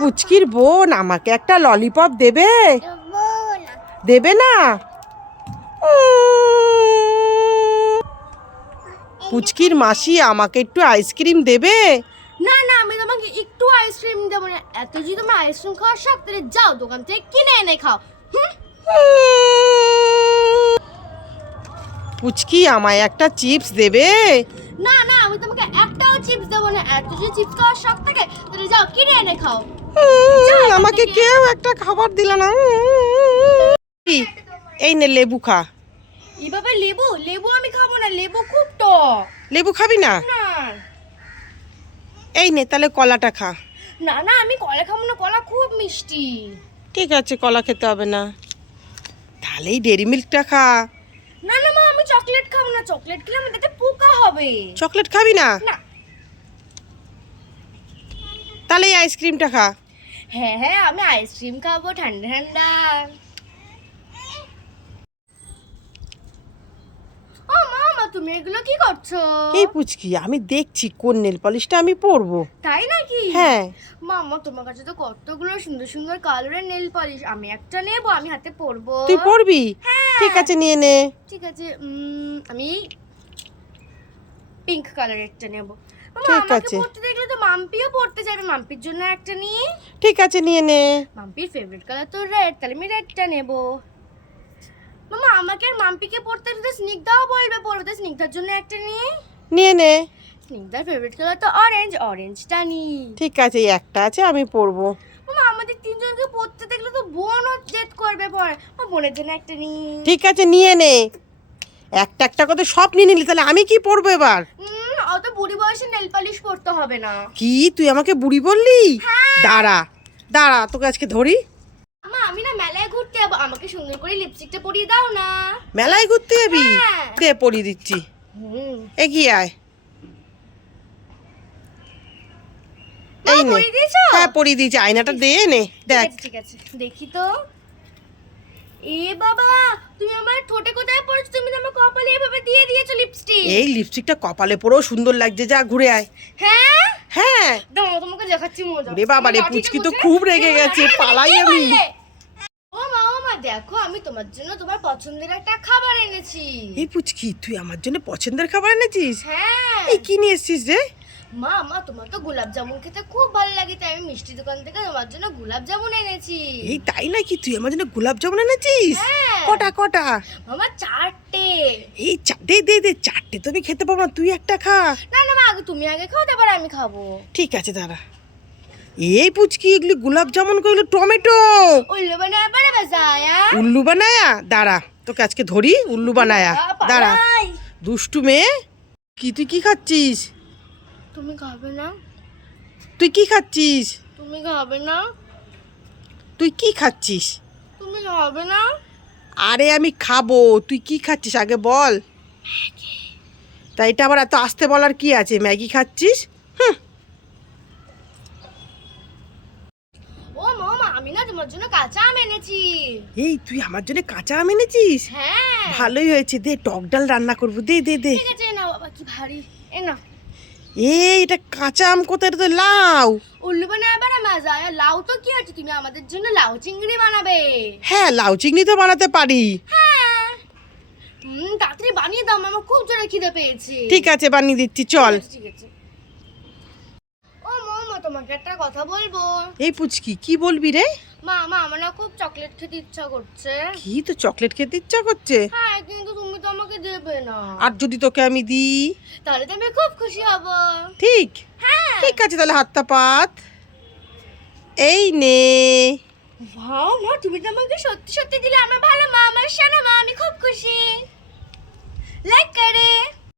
পুচকির বোন আমাকে একটা ললিপপ দেবে? দেবে না? পুচকির মাসি আমাকে একটু আইসক্রিম দেবে? না না, আমি তোমাকে একটু আইসক্রিম দেবো না। এত যদি তোমার আইসক্রিম খাওয়ার শখ, তাহলে যাও দোকান থেকে কিনে এনে খাও। পুচকি আমায় একটা চিপস দেবে? না না, আমি তোমাকে একটাও চিপস দেবো না। এত যদি চিপস খাওয়ার শখ থাকে, তাহলে যাও কিনে এনে খাও। আমাকে কেউ একটা খাবার দিল না। এই নে লেবু খা। এভাবে লেবু লেবু আমি খাবো না, লেবু খুব টক। লেবু খাবি না? না এই নে তাহলে কলাটা খা। না না, আমি কলা খাবো না, কলা খুব মিষ্টি। ঠিক আছে, কলা খেতে হবে না, তাহলে এই ডেরি মিল্কটা খা। না না মা, আমি চকলেট খাবো না। চকলেট খেলে আমার দাঁতে পোকা হবে। চকলেট খাবি না? না। তাহলে এই আইসক্রিমটা খা। হ্যাঁ হ্যাঁ, আমি আইসক্রিম খাবো ঠান্ডা ঠান্ডা। ও মা, তুমি এগুলো কি করছো? এই পুচকি, আমি দেখছি কোন নেল পলিশটা আমি পরবো। তাই নাকি? হ্যাঁ। মামা, তোমার কাছে তো কতগুলো সুন্দর সুন্দর কালারের নেল পলিশ। আমি একটা নেবো, আমি হাতে পরবো। তুই পরবি? হ্যাঁ। ঠিক আছে, নিয়ে নে। ঠিক আছে, আমি পিঙ্ক কালারের একটা নেবো। মামা, ঠিক আমাকে আছে। পরতে দেখলে তো মাম্পিও পরতে যাবে। মাম্পির জন্য একটা নিয়ে। ঠিক আছে, নিয়ে নে। মাম্পির ফেভারিট কালার তো রেড, তাহলে আমি রেডটা নেবো। মামা, আমাকে আর মাম্পিকে পরতে দিতে স্নিগ্ধাও বলবে পরতে। স্নিগ্ধার জন্য একটা নিয়ে। নিয়ে নে। স্নিগ্ধার ফেভারিট কালার তো অরেঞ্জ, অরেঞ্জটা নি। ঠিক আছে, এই একটা আছে, আমি পরবো। মামা, আমাদের তিনজনকে পড়তে দেখলে তো বোনও জেদ করবে পরে। আমার বোনের জন্য একটা নি। ঠিক আছে, নিয়ে নে। একটা একটা করে সব নিয়ে নিলি, তাহলে আমি কি পরবো এবার? অত বুড়ি বয়সে নেল পালিশ পরতে হবে না। কি তুই আমাকে বুড়ি বললি? হ্যাঁ। দাঁড়া দাঁড়া, তোকে আজকে ধরি। মামা, আমি না মেলায় ঘুরতে যাবো, আমাকে সুন্দর করে লিপস্টিকটা পরিয়ে দাও না। মেলায় ঘুরতে যাবি? হ্যাঁ। দে, পরিয়ে দিচ্ছি। এগিয়ে আয়। এই নে। পরিয়ে দিয়েছো? হ্যাঁ, পরিয়ে দিয়েছি। আয়নাটা দে নে, দেখ। ঠিক আছে, দেখি তো। এ বাবা, তুমি আমার ঠোঁটে কোথায় পড়েছো? তুমি তো আমার কপালে এভাবে দিয়ে দিয়েছো লিপস্টিক। এই লিপস্টিকটা কপালে পরেও সুন্দর লাগছে, যা ঘুরে আয়। হ্যাঁ হ্যাঁ। দাও, তোমাকে দেখাচ্ছি মজা। রে বাবা রে, পুচকি তো খুব রেগে গেছে, পালাই আমি। ও মা, দেখো আমি তোমার জন্য তোমার পছন্দের একটা খাবার এনেছি। এই পুচকি, তুই আমার জন্য পছন্দের খাবার এনেছিস? হ্যাঁ। এই কি নিয়ে এসছিস রে? মা, তোমার তো গোলাপ জামুন খেতে খুব ভালো লাগে, তাই আমি মিষ্টি দোকান থেকে তোমার জন্য গোলাপ জামুন এনেছি। এই তাই নাকি, তুই আমার জন্য গোলাপ জামুন এনেছিস? হ্যাঁ। কটা কটা? মামা, 4টে। এই দে দে দে, 4টে তো আমি খেতে পারবো না, তুই একটা খা। না না মা, আগে তুমি আগে খাও, তারপর আমি খাবো। ঠিক আছে, দাঁড়া। এই পুচকি, এগুলি গোলাপ জামুন কইলো টমেটো। উল্লু বানায় পারে বাজায়া। উল্লু বানায়া? দাঁড়া, তোকে আজকে ধরি উল্লু বানায়া। দাঁড়া, দুষ্টু মেয়ে। কি তুই কি খাচ্ছিস? তুমি খাবে না? তুই কি খাচ্ছিস? তুমি খাবে না? তুই কি খাচ্ছিস? তুমি খাবে না? আরে আমি খাবো, তুই কি খাচ্ছিস আগে বল। তাই এটা আবার এত আস্তে বলার কি আছে? ম্যাগি খাচ্ছিস? ও মামা, আমি না তোমার জন্য কাঁচা আম এনেছি। এই তুই আমার জন্য কাঁচা আম এনেছিস? হ্যাঁ। ভালোই হয়েছে, দে টক ডাল রান্না করবো, দে দে দে। ঠিক আছে, নাও বাবা, কি ভারী। এ না। এই এটা কাঁচা আম কোথায়? এটা তো লাউ। উল্লু বানায় পারে বাজায়া। লাউ তো কি আছে, তুমি আমাদের জন্য লাউ চিংড়ি বানাবে। হ্যাঁ, লাউ চিংড়ি তো বানাতে পারি। হ্যাঁ। তাড়াতাড়ি বানিয়ে দাও, আমার খুব জোরে খিদে পেয়েছে। ঠিক আছে, বানিয়ে দিচ্ছি, চল। ঠিক আছে। ও মামা, তোমাকে একটা কথা বলবো। এই পুচকি, কি বলবি রে? মামা, আমার না খুব চকলেট খেতে ইচ্ছা করছে। কি তো চকলেট খেতে ইচ্ছা করছে? হ্যাঁ, কিন্তু তুমি তো আমাকে দেবে না। আর যদি তোকে আমি দিই? তাহলে তো আমি খুব খুশি হব। ঠিক। হ্যাঁ। ঠিক আছে, তাহলে হাতটা পাত। এই নে। ওয়াও মা, তুমি তো আমাকে সত্যি সত্যি দিলে। আমার ভালো মা, আমার সোনা মা, আমি খুব খুশি। লাইক করে।